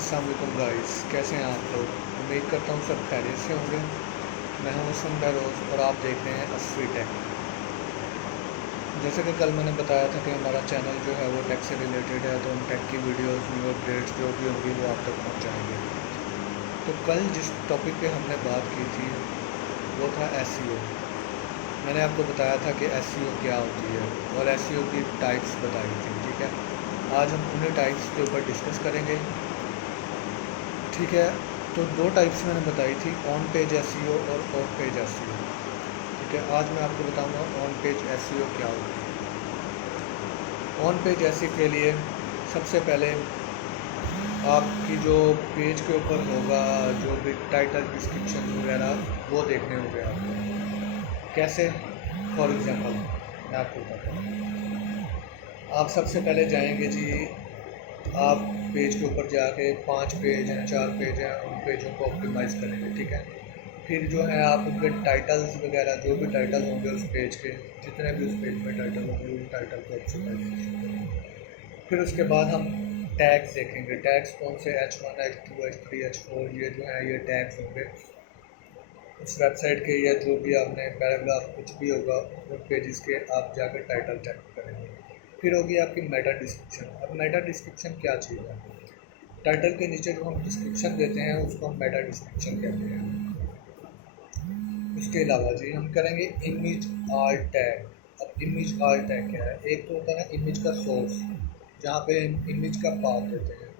अस्सलाम वालेकुम गाइस, कैसे हैं आप लोग। उम्मीद करता हूँ सब खैरियत से होंगे। मैं हूँ उसम बहरोज़ और आप देख रहे हैं असली टेक। जैसे कि कल मैंने बताया था कि हमारा चैनल जो है वो टेक से रिलेटेड है, तो हम टेक की वीडियोस, न्यू अपडेट्स जो भी होंगी वो आप तक पहुँचाएँगे। तो कल जिस टॉपिक पे हमने बात की थी वो था एसईओ। मैंने आपको बताया था कि एसईओ क्या होती है और एसईओ की टाइप्स बताई थी। ठीक है, आज हम उन्हीं टाइप्स के ऊपर डिस्कस करेंगे। ठीक है, तो दो टाइप्स मैंने बताई थी, ऑन पेज एसईओ और ऑफ पेज एसईओ। ठीक है, आज मैं आपको बताऊंगा ऑन पेज एसईओ क्या होती है। ऑन पेज एसईओ के लिए सबसे पहले आपकी जो पेज के ऊपर होगा, जो भी टाइटल डिस्क्रिप्शन वगैरह वो देखने होंगे आपको। कैसे? फॉर एग्ज़ाम्पल मैं आपको बताता हूँ। आप सबसे पहले जाएंगे जी, आप पेज के ऊपर जाके 5 पेज हैं, 4 पेज हैं, उन पेजों को ऑप्टिमाइज़ करेंगे। ठीक है, फिर जो है आप उनके टाइटल्स वगैरह, जो भी टाइटल होंगे उस पेज के, जितने भी उस पेज में टाइटल होंगे उन टाइटल को ऑप्टिमाइज करेंगे। फिर उसके बाद हम टैग्स देखेंगे। टैग्स कौन से? H1, H2, H3, H4, ये जो है ये टैग्स होंगे उस वेबसाइट के, या जो भी आपने पैराग्राफ कुछ भी होगा उन पेजेस के, आप जाकर टाइटल टैग करेंगे। फिर होगी आपकी मेटा डिस्क्रिप्शन। अब मेटा डिस्क्रिप्शन क्या चीज़ है? टाइटल के नीचे जो हम डिस्क्रिप्शन देते हैं उसको हम मेटा डिस्क्रिप्शन कहते हैं। इसके अलावा जी हम करेंगे इमेज आर्ट टैग। अब इमेज आर्ट टैग क्या है? एक तो होता है ना इमेज का सोर्स, जहाँ पे इमेज का पाथ देते हैं।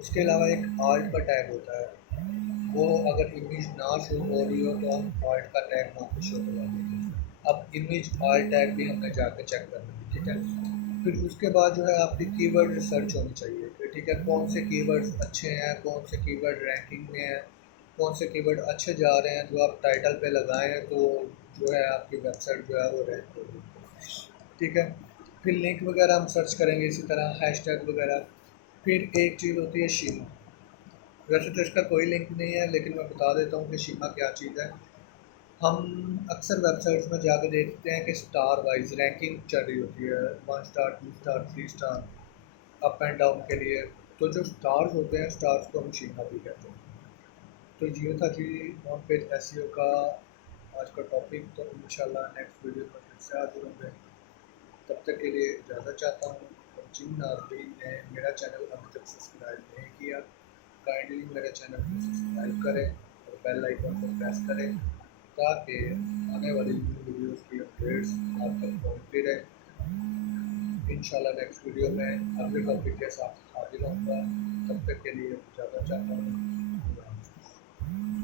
उसके अलावा एक आर्ट का टैग होता है, वो अगर इमेज ना शो हो रही हो तो हम आर्ट का टैग वहाँ पे शो करवा देंगे। अब इमेज आर्ट टैग भी हमने जाके चेक करना है। ठीक है, फिर उसके बाद जो है आपकी कीवर्ड रिसर्च होनी चाहिए कि ठीक है कौन से कीवर्ड्स अच्छे हैं, कौन से कीवर्ड रैंकिंग में हैं, कौन से कीवर्ड अच्छे जा रहे हैं, जो आप टाइटल पे लगाएं तो जो है आपकी वेबसाइट जो है वो रैंक होगी। ठीक है, फिर लिंक वगैरह हम सर्च करेंगे, इसी तरह हैशटैग वगैरह। फिर एक चीज़ होती है शीमा। वैसे तो इसका कोई लिंक नहीं है, लेकिन मैं बता देता हूँ कि शीमा क्या चीज़ है। हम अक्सर वेबसाइट्स में जाकर देखते हैं कि स्टार वाइज रैंकिंग चल रही होती है, 1 star, 2 star, 3 star, up and down के लिए। तो जो स्टार्स होते हैं, स्टार्स को हम शीमा भी कहते हैं। तो ये था जी ऑन पेज एसईओ का आज का टॉपिक। तो इंशाल्लाह नेक्स्ट वीडियो में फिर से हाजिर होंगे। तब तक के लिए इजाज़त चाहता हूँ। और जिन नाज़रीन ने मेरा चैनल अभी तक सब्सक्राइब नहीं किया, काइंडली मेरे चैनल को सब्सक्राइब करें और बेल आइकन को प्रेस करें, ताकि आने वाली न्यू वीडियोस की अपडेट्स आप तक पहुँचती रहे। इंशाल्लाह नेक्स्ट वीडियो में अगले टॉपिक के साथ हाजिर होऊंगा। तब तक के लिए इजाज़त चाहता हूँ।